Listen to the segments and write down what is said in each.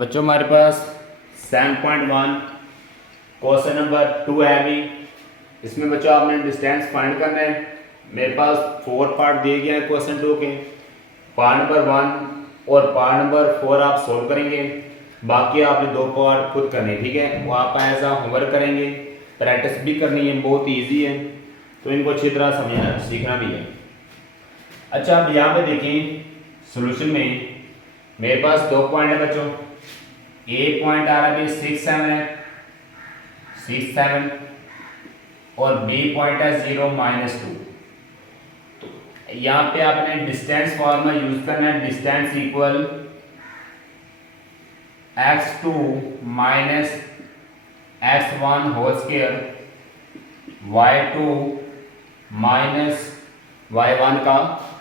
बच्चों हमारे पास 7.1 question number 2 है अभी। इसमें बच्चों आपने डिस्टेंस फाइंड करना है। मेरे पास 4 पार्ट दिए गए हैं क्वेश्चन 2 के। पार्ट नंबर 1 और पार्ट नंबर 4 आप सोल्व करेंगे, बाकी आपने 2 पार्ट खुद करने, ठीक है। वो आप एज आ होमवर्क करेंगे, प्रैक्टिस भी करनी है, बहुत ईजी है, तो इनको अच्छी तरह समझना सीखना भी है। अच्छा, अब यहाँ पे देखें सोल्यूशन में मेरे पास 2 पॉइंट है बच्चों। ए पॉइंट आ रहा है 6 7 है, 6 7, और बी पॉइंट है 0 -2। तो यहाँ पे आपने डिस्टेंस फॉर्मूला यूज करना है। Distance equal x2 minus x1 whole square y2 minus y1 का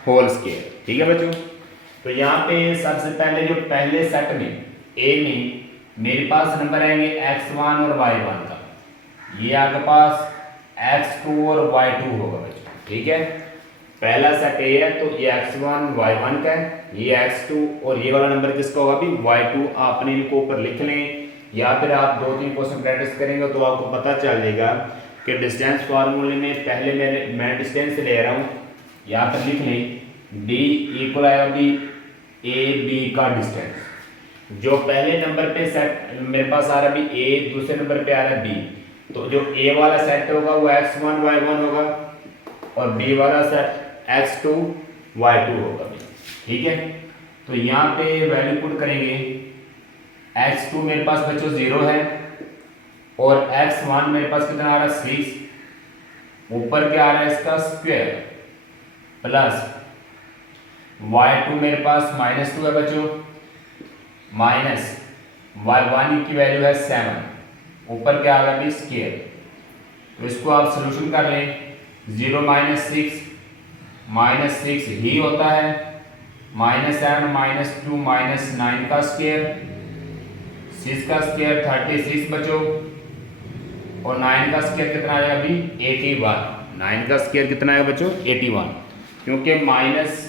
होल स्क्वायर, ठीक है बच्चों। तो यहाँ पे सबसे पहले जो पहले सेट में ए में मेरे पास नंबर आएंगे x1 और y1 का, ये आपके पास x2 और y2 होगा बच्चों, ठीक है। पहला सेट ए है तो ये x1 y1 का है, ये x2 और ये वाला नंबर किसका होगा अभी y2। आपने इनको ऊपर लिख लें या फिर आप 2-3 क्वेश्चन प्रैक्टिस करेंगे तो आपको पता चल जाएगा कि डिस्टेंस फार्मूले में पहले मैं डिस्टेंस ले रहा हूँ, यहाँ पर लिख लें d इक्वल आएगा अभी ए बी का डिस्टेंस। जो पहले नंबर पे सेट मेरे पास आ रहा है अभी ए, दूसरे नंबर पे आ रहा है बी, तो जो ए वाला सेट होगा वो x1 y1 होगा और बी वाला सेट x2 y2 होगा, ठीक है। तो यहाँ पे वैल्यू पुट करेंगे। x2 मेरे पास बच्चों 0 है और x1 मेरे पास कितना आ रहा है 6, ऊपर क्या आ रहा है इसका स्क्वायर, प्लस y2 मेरे पास -2 है बच्चों, माइनस y1 की वैल्यू है 7, ऊपर क्या आ गया अभी स्क्वायर। तो इसको आप सॉल्यूशन कर लें। 0 -6 ही होता है, -7 -2 -9 का स्क्वायर, 6 का स्क्वायर 36 बच्चों, और 9 का स्क्वायर कितना आएगा अभी 81। 9 का स्क्वायर कितना आएगा बच्चों 81, क्योंकि माइनस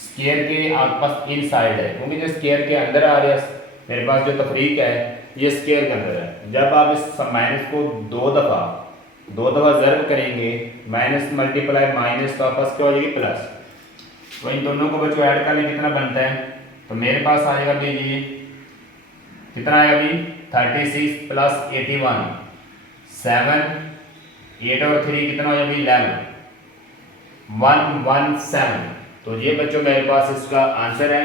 स्क्वायर के आसपास इन साइड है, क्योंकि जो स्क्वायर के अंदर आ रहा है मेरे पास जो तफरीक है ये स्क्वायर के अंदर है। जब आप इस माइनस को दो दफ़ा ज़र्ब करेंगे, माइनस मल्टीप्लाई माइनस, तो आपस क्या हो जाएगी प्लस। तो इन दोनों को बच्चों ऐड कर लें, कितना बनता है, तो मेरे पास आएगा अभी ये कितना आएगा अभी 36 प्लस 81, 7, 8 और 3 कितना हो जाएगा 11, 117। तो ये बच्चों मेरे पास इसका आंसर है।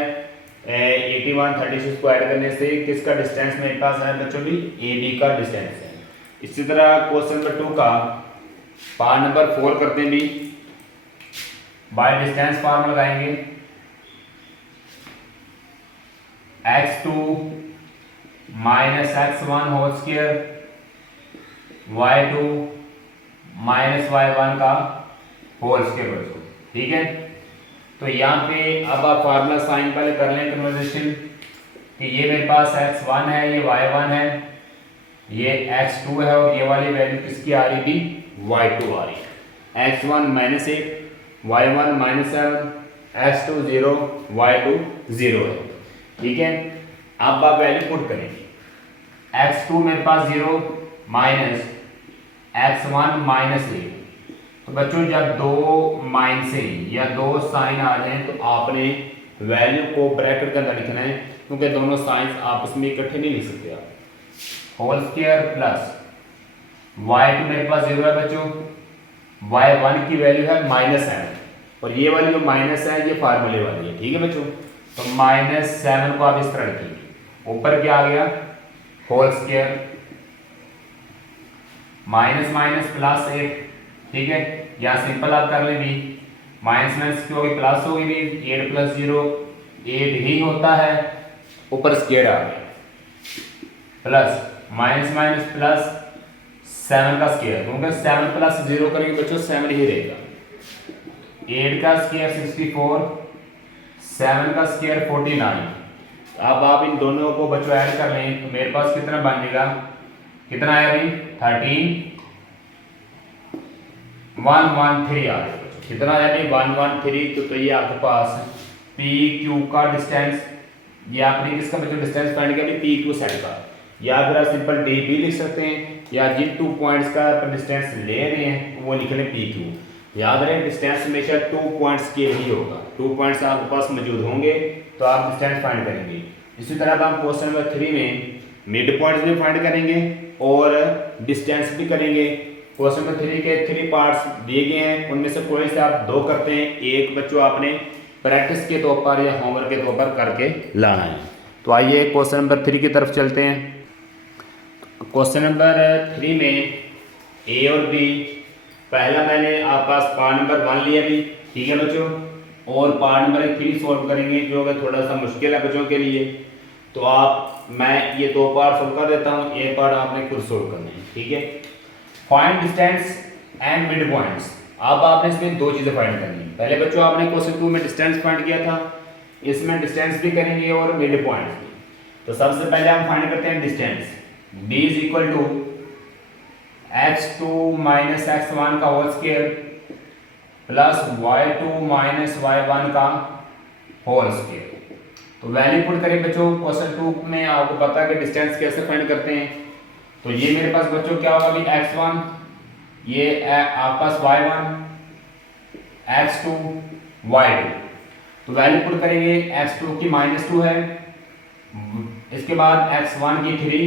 81 36 को ऐड करने से किसका डिस्टेंस मेरे पास है बच्चों भी ए बी का डिस्टेंस है। इसी तरह क्वेश्चन नंबर 2 का पार्ट नंबर 4 करते हैं भी। बाय डिस्टेंस फॉर्मूला लगाएंगे। x2 minus x1 whole square y2 minus y1 का होल स्क्वायर बच्चों, ठीक है। तो यहाँ पे अब आप फार्मूला साइन पहले कर लें कन्वर्जेशन, कि ये मेरे पास x1 है, ये y1 है, ये x2 है, और ये वाली वैल्यू किसकी आ रही थी y2 आ रही है। x1 -8, y1 -7, x2 0, y2 0 है, ठीक है। अब आप वैल्यू पुट करेंगे। x2 मेरे पास 0 माइनस x1 -8। तो बच्चों जब दो माइन से या दो साइन आ जाए तो आपने वैल्यू को ब्रैकेट के अंदर लिखना है, क्योंकि दोनों साइंस आपस में इकट्ठे नहीं लिख सकते आप। होल स्क्वायर प्लस y2 मेरे पास 0 है बच्चों, y1 की वैल्यू है -7, और ये वाली जो माइनस है ये फार्मूले वाली है, ठीक है बच्चों। तो -7 को आप इस तरह लिखेंगे, ऊपर क्या आ गया whole square, minus minus plus 8, ठीक है। या सिंपल आप कर लें भी, माइनस माइनस की होगी प्लस होगी भी, 8 + 0 8 ही होता है, ऊपर स्क्वायर आ गया, प्लस माइनस माइनस प्लस 7 का स्क्वायर, क्योंकि 7 + 0 करेंगे बच्चों 7 ही रहेगा। 8 का स्क्वायर 64, 7 का स्क्वायर 49। अब आप इन दोनों को बच्चों ऐड कर लें तो मेरे पास कितना बन जाएगा, कितना है अभी 13 113 आ गया, कितना है 113। तो ये आपके पास पी क्यू का डिस्टेंस ये आपने किसका बच्चों डिस्टेंस फाइंड किया पी क्यू सेट का, या फिर आप सिंपल डी भी लिख सकते हैं, या जिन 2 पॉइंट्स का आप डिस्टेंस ले रहे हैं वो लिख लें पी क्यू। याद रहे डिस्टेंस हमेशा 2 पॉइंट्स के ही होगा, 2 पॉइंट्स आपके पास मौजूद होंगे तो आप डिस्टेंस फाइंड करेंगे। इसी तरह हम क्वेश्चन नंबर 3 में मिड पॉइंट्स भी फाइंड करेंगे और डिस्टेंस भी करेंगे। क्वेश्चन नंबर 3 के 3 पार्ट्स दिए गए हैं, उनमें से कोई से आप 2 करते हैं, एक बच्चों आपने प्रैक्टिस के तौर पर या होमवर्क के तौर पर करके लाना है। तो आइए क्वेश्चन नंबर 3 की तरफ चलते हैं। क्वेश्चन नंबर 3 में ए और बी, पहला मैंने आप पास पार्ट नंबर 1 लिया भी, ठीक है बच्चों, और पार्ट नंबर 3 सॉल्व करेंगे जो कि थोड़ा सा मुश्किल है बच्चों के लिए। तो मैं ये 2 पार्ट सॉल्व कर देता हूँ, एक पार्ट आपने खुद सॉल्व करना है, ठीक है। Find distance and mid points. अब आपने इसमें 2 चीज़ें फाइंड करनी है। पहले बच्चों आपने क्वेश्चन 2 में डिस्टेंस फाइंड किया था, इसमें डिस्टेंस भी करेंगे और मिड पॉइंट्स भी। तो सबसे पहले हम फाइंड करते हैं distance. b is equal to x2 minus x1 का whole square plus y2 minus y1 का होल स्क्वायर। तो वैल्यू पुट करें बच्चों, क्वेश्चन 2 में आपको पता है कि डिस्टेंस कैसे फाइंड करते हैं। तो ये मेरे पास बच्चों क्या होगा अभी x1, ये आपके पास y1, x2, y2। तो वैल्यू पुट करेंगे, x2 की -2 है, इसके बाद x1 की 3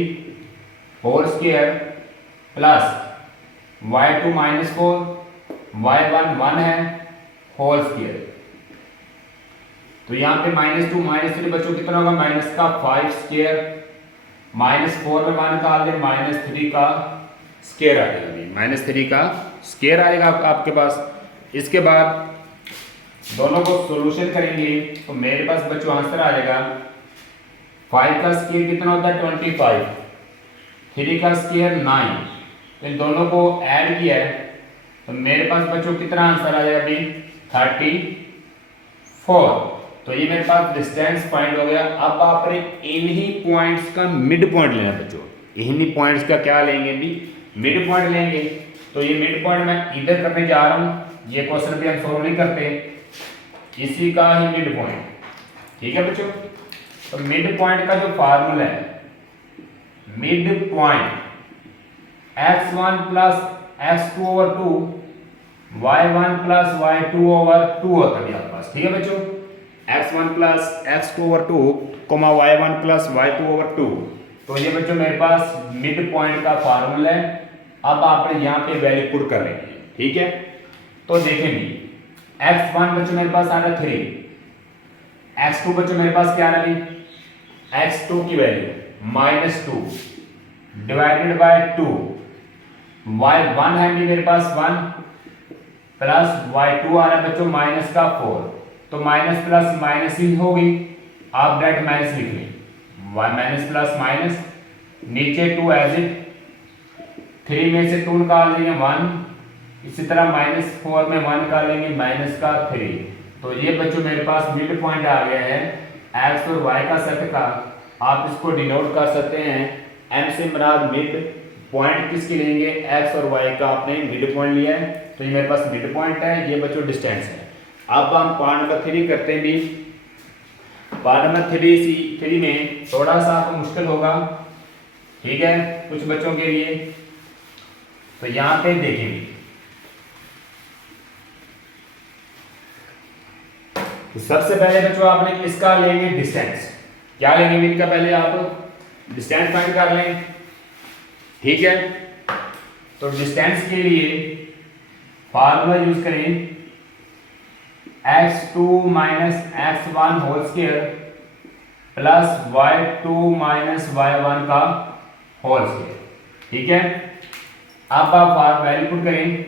whole square plus y2 -4, y1 1 है होल स्क्वायर। तो यहाँ पे -2 -3 बच्चों कितना होगा, माइनस का 5 स्क्वायर, -4 में 1 निकाल दें, -3 का स्क्वायर आ जाएगा, -3 का स्क्वायर आएगा आपके पास। इसके बाद दोनों को सॉल्यूशन करेंगे तो मेरे पास बच्चों आंसर आ जाएगा 5 का स्क्वायर कितना होता है 25, 3 का स्क्वायर 9। इन दोनों को ऐड किया है तो मेरे पास बच्चों कितना आंसर आ जाएगा अभी 34। तो ये मेरे पास डिस्टेंस फाइंड हो गया। अब आपने इन्हीं पॉइंट्स का मिड पॉइंट लेना बच्चों, इन्हीं पॉइंट्स का क्या लेंगे भी मिड पॉइंट लेंगे। तो ये मिड पॉइंट मैं इधर करने जा रहा हूँ, ये क्वेश्चन भी हम सॉल्व नहीं करते, इसी का ही मिड पॉइंट, ठीक है बच्चों। तो मिड पॉइंट का जो फार्मूला है, mid point x1 plus x2 over 2 y1 plus y2 over 2 होता है आपके पास, ठीक है बच्चों। x1 plus x2 over 2 comma y1 plus y2 over 2। तो ये बच्चों मेरे पास मिड पॉइंट का फार्मूला है। अब आपने यहाँ पे वैल्यू पुट कर लेंगे, ठीक है। तो देखेंगे x1 बच्चों मेरे पास आ रहा 3, x2 बच्चों मेरे पास क्या आ रहा है, x2 की वैल्यू -2 डिवाइडेड बाय 2, y1 है मेरे पास 1 प्लस y2 आ रहा है बच्चों -4। तो माइनस प्लस माइनस ही होगी, आप डायरेक्ट माइनस लिख लें, माइनस प्लस माइनस, नीचे 2 एज इट, 3 में से 2 निकाल देंगे 1, इसी तरह -4 में 1 निकालेंगे -3। तो ये बच्चों मेरे पास मिड पॉइंट आ गया है x और y का सेट का। आप इसको डिनोट कर सकते हैं m से मुराद मिड पॉइंट किसकी लेंगे, x और y का आपने मिड पॉइंट लिया है, तो ये मेरे पास मिड पॉइंट है, ये बच्चों डिस्टेंस है। अब हम पार्ट नंबर 3 करते हैं भी। पार्ट नंबर 3 में थोड़ा सा आपको मुश्किल होगा, ठीक है, कुछ बच्चों के लिए। तो यहाँ पे देखेंगे, तो सबसे पहले बच्चों आपने इसका लेंगे डिस्टेंस। क्या लेंगे इनका, पहले आप डिस्टेंस फाइंड कर लें, ठीक है। तो डिस्टेंस के लिए फार्मूला यूज करें, x2 minus x1 whole square plus y2 minus y1 का होल स्क्वायर, ठीक है। अब आप वैल्यू पुट करें,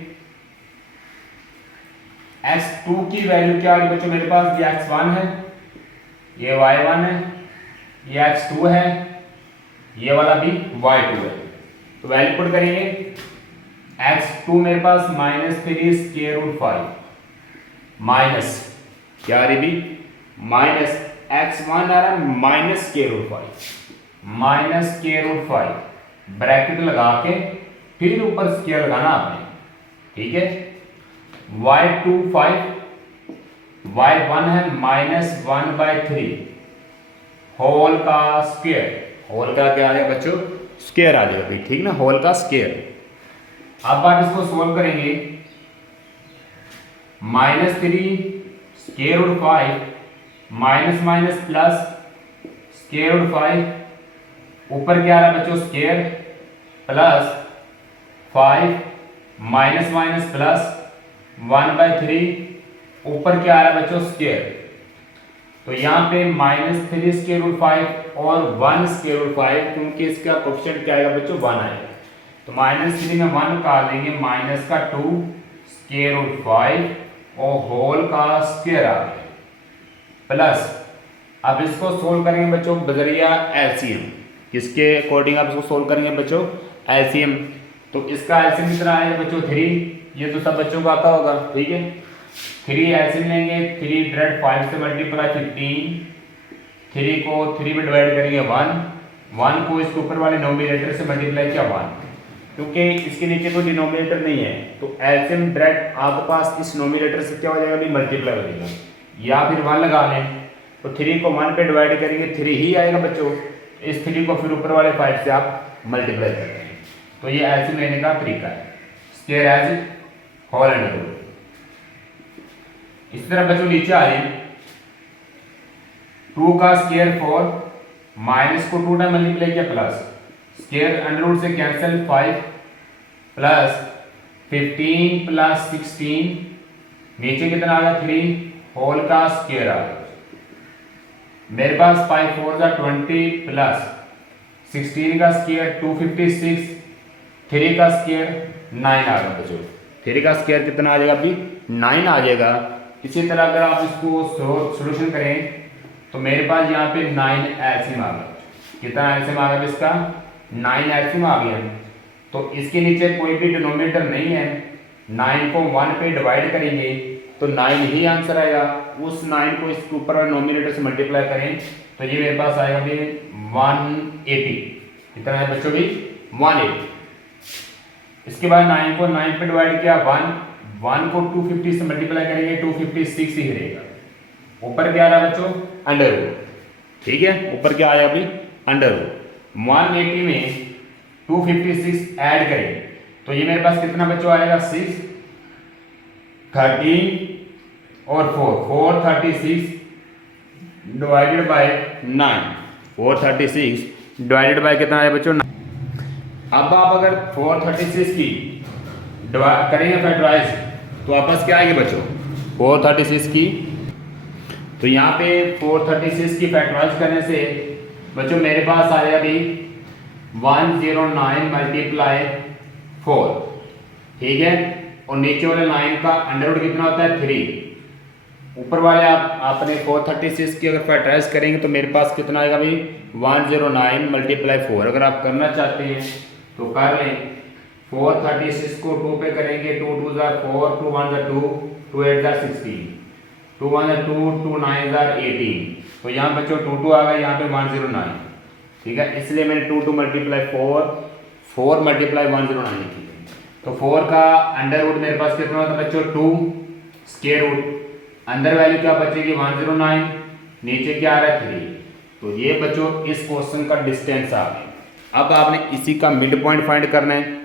x2 की वैल्यू क्या है बच्चों मेरे पास, ये x1 है, ये y1 है, ये x2 है, ये वाला भी y2 है। तो वैल्यू पुट करेंगे, x2 मेरे पास -3 स्क्वायर रूट 5 माइनस क्या रही भी माइनस x1 आ रहा है माइनस स्क्वायर रूट 5 ब्रैकेट लगा के फिर ऊपर स्क्वायर लगाना आपने, ठीक है। y2 5, y1 है -1/3 होल का स्क्वायर, होल का क्या आ जाएगा बच्चों, स्क्वायर आ जाएगा भाई, ठीक ना, होल का स्क्वायर। अब आप इसको सोल्व करेंगे, -3 square root 5 minus minus plus square root 5, ऊपर क्या आ रहा है बच्चों square, plus 5 minus minus plus 1/3, ऊपर क्या आ रहा है बच्चों स्क्वायर। तो यहाँ पे -3 स्क्वायर रूट 5 और 1 स्क्वायर रूट 5, क्योंकि इसका कोएफिशिएंट क्या आएगा बच्चों 1 आएगा, तो -3 में 1 निकाल देंगे, माइनस का 2 स्क्वायर रूट 5 और होल का स्क्वायर आ गया, प्लस अब इसको सोल्व करेंगे बच्चों बजरिया एलसीएम, किसके अकॉर्डिंग आप इसको सोल्व करेंगे बच्चों, एलसीएम। तो इसका एलसीएम कितना आएगा बच्चों 3, ये तो सब बच्चों को आता होगा, ठीक है। 3 एलसीएम लेंगे, 3 डायरेक्ट 5 से मल्टीप्लाई 15, 3 को 3 में डिवाइड करेंगे 1 को इसके ऊपर वाले नोमिनेटर से मल्टीप्लाई किया 1, क्योंकि इसके नीचे कोई डिनोमिनेटर नहीं है, तो एलसीएम डायरेक्ट आपके पास इस नोमिनेटर से क्या हो जाएगा भी मल्टीप्लाई हो जाएगा, या फिर 1 लगा लें, तो 3 को 1 पे डिवाइड करेंगे 3 ही आएगा बच्चों, इस 3 को फिर ऊपर वाले 5 से आप मल्टीप्लाई करते हैं, तो ये एलसीएम लेने का तरीका है, square as whole under root. इस तरह बच्चों नीचे आ जाए, 2 का स्क्वायर 4, माइनस को 2 टाइम मल्टीप्लाई किया प्लस, स्क्वायर अंडर रूट से कैंसिल 5 प्लस 15 प्लस 16, नीचे कितना आ गया 3, होल का स्क्वायर आ गया, मेरे पास 5 4 जा 20 प्लस 16 का स्क्वायर 256, 3 का स्क्वायर 9 आ गया बच्चों, 3 का स्क्वायर कितना आ जाएगा अभी 9 आ जाएगा। इसी तरह अगर आप इसको सॉल्यूशन करें तो मेरे पास यहाँ पे 9 एलसीएम आ गया, कितना एलसीएम आ गया इसका 9 एलसीएम आ गया, तो इसके नीचे कोई भी डिनोमिनेटर नहीं है, 9 को 1 पे डिवाइड करेंगे तो 9 ही आंसर आएगा, उस 9 को इसके ऊपर नोमिनेटर से मल्टीप्लाई करें तो ये मेरे पास आएगा भी 180, कितना है बच्चों भी 180। इसके बाद 9 को 9 पे डिवाइड किया 1 को 250 से मल्टीप्लाई करेंगे 256 ही रहेगा, ऊपर क्या आ रहा है बच्चों अंडर रूट, ठीक है, ऊपर क्या आया अभी अंडर रूट, 180 में 256 ऐड करें तो ये मेरे पास कितना बच्चों आएगा 6, 13 और 436 डिवाइडेड बाय 9, 436 डिवाइडेड बाय कितना आया बच्चों 9। अब आप अगर 436 की करेंगे फैक्टराइज तो आपस क्या आएगी बच्चों 436 की, तो यहाँ पे 436 की फैक्टराइज करने से बच्चों मेरे पास आएगा अभी 109 मल्टीप्लाई 4, ठीक है, और नीचे वाले 9 का अंडर रूट कितना होता है 3, ऊपर वाले आपने 436 की अगर फैक्टराइज करेंगे तो मेरे पास कितना आएगा भाई 109 मल्टीप्लाई 4, अगर आप करना चाहते हैं तो कर लें, 436 को 2 पे करेंगे, 2 2 jar 4, 2 1 jar 2, 2 8 jar 16, 2 1 jar 2, 2 9 jar 18, तो यहाँ बच्चों 2 2 आ गया, यहाँ पे 109, ठीक है, इसलिए मैंने 2 2 मल्टीप्लाई 4 मल्टीप्लाई 109 की, तो 4 का अंडर रूट मेरे पास कितना होता है बच्चों 2 स्क्वायर रूट, अंदर वैल्यू क्या बचेगी 109, नीचे क्या आ रहा है 3, तो ये बच्चों इस क्वेश्चन का डिस्टेंस आ गया। अब आपने इसी का मिड पॉइंट फाइंड करना है।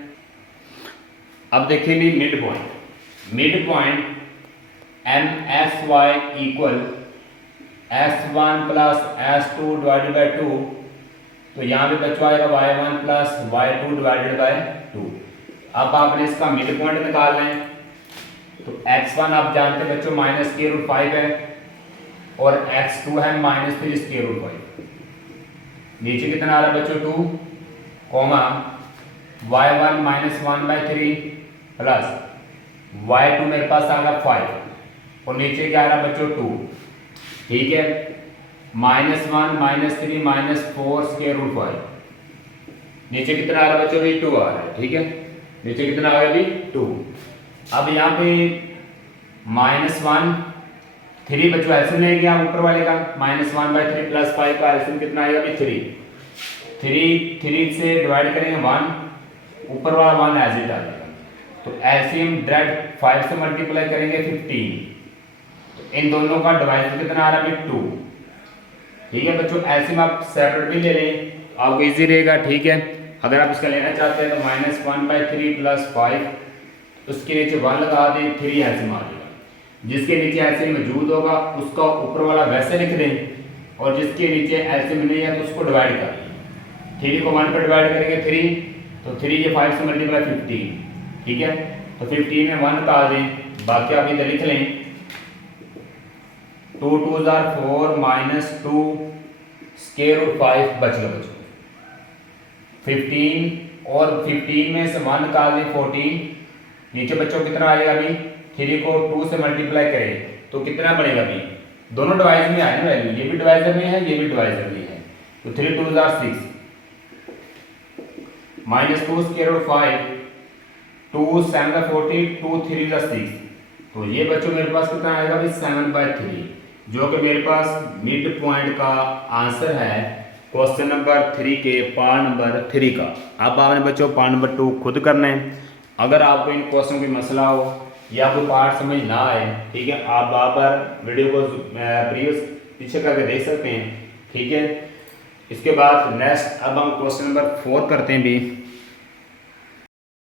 अब देखेंगे mid point MSY equal S1 plus S2 divided by 2, तो यहाँ पे बच्चों आएगा Y1 plus Y2 divided by 2। अब आपने इसका मिड पॉइंट निकालना है, तो x1 आप जानते हैं बच्चों माइनस स्क्वायर रूट 5 है और x2 है -3 स्क्वायर रूट 5, नीचे कितना आ रहा है बच्चों 2 कॉमा y1 -1/3 प्लस y2 मेरे पास आ गया 5 और नीचे क्या आ रहा है बच्चों 2, ठीक है, -1 -3 -4 स्क्वायर रूट 5, नीचे कितना आ रहा है बच्चों भी 2 आ रहा है, ठीक है, नीचे कितना आ गया भी 2। अब यहाँ पे -1 3 बच्चों एलसीएम लेंगे आप ऊपर वाले का, -1/3 प्लस 5 का एलसीएम कितना आएगा भी 3 से डिवाइड करेंगे 1, ऊपर वाला 1 एज इट आ जाएगा, तो एलसीएम डायरेक्ट 5 से मल्टीप्लाई करेंगे 15, तो इन दोनों का डिवाइजर कितना आ रहा है 2, ठीक है बच्चों, एलसीएम आप सेपरेट भी ले लें आपको इजी रहेगा। ठीक है, अगर आप इसका लेना चाहते हैं तो -1/3 + 5, उसके नीचे 1 लगा दें, 3 एलसीएम आ जाएगा। जिसके नीचे एलसीएम मौजूद होगा उसका ऊपर वाला वैसे लिख दें, और जिसके नीचे एलसीएम नहीं है तो उसको डिवाइड कर दें। 3 को 1 पर डिवाइड करेंगे 3, तो 3 ये 5 से मल्टीप्लाई 15। ठीक है, तो 15 में 1 निकाल दें, बाकी आप इधर लिख लें 2 2 4 -2 स्क्वायर रूट 5 बच गया बच्चों 15, और 15 में से 1 निकाल दें 14। नीचे बच्चों कितना आएगा अभी, 3 को 2 से मल्टीप्लाई करें तो कितना बनेगा अभी, दोनों डिवाइजर में आए ना वैल्यू, ये भी डिवाइजर में है ये भी डिवाइजर में है, तो 3 2 6 -2 स्क्वायर रूट 5, 2 7 40, 2 3 6, तो ये बच्चों मेरे पास कितना आएगा भाई 7/3, जो कि मेरे पास मिड पॉइंट का आंसर है क्वेश्चन नंबर 3 के पार्ट नंबर 3 का। अब आपने बच्चों पार्ट नंबर 2 खुद करना है। अगर आपको इन क्वेश्चन कोई मसला हो या कोई पार्ट समझ ना आए, ठीक है, आप वहाँ पर वीडियो को प्रीवियस पीछे करके देख सकते हैं। ठीक है, इसके बाद नेक्स्ट अब हम क्वेश्चन नंबर 4 करते हैं भी।